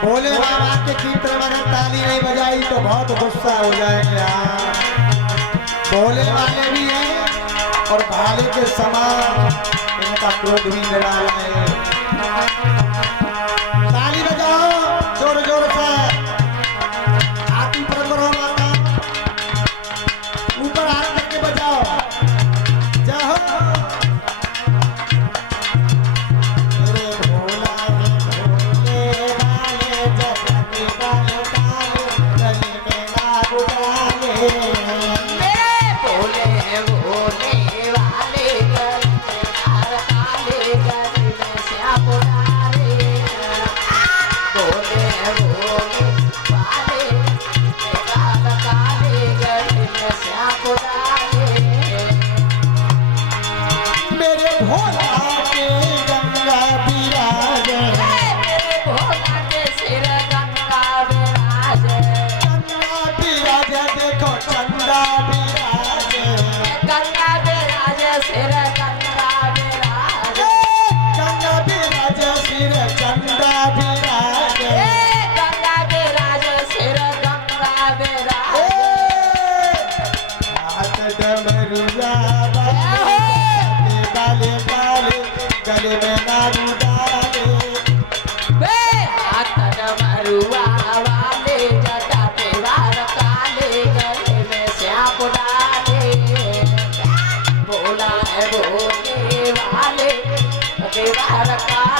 भोले बाबा के कीर्तन में ताली नहीं बजाई तो बहुत गुस्सा हो जाएंगे। भोले वाले भी हैं और भाले के समान इनका क्रोध भी निराला है। ताली बजाओ जोर जोर से, हाथी पर करो माता, ऊपर हाथ करके बजाओ। जाओ गले में नारू डाले, हाथ डमरुआ वाले, जटा पे वार काले, गले में श्याम डाले। भोला है भोले वाले, वार काले।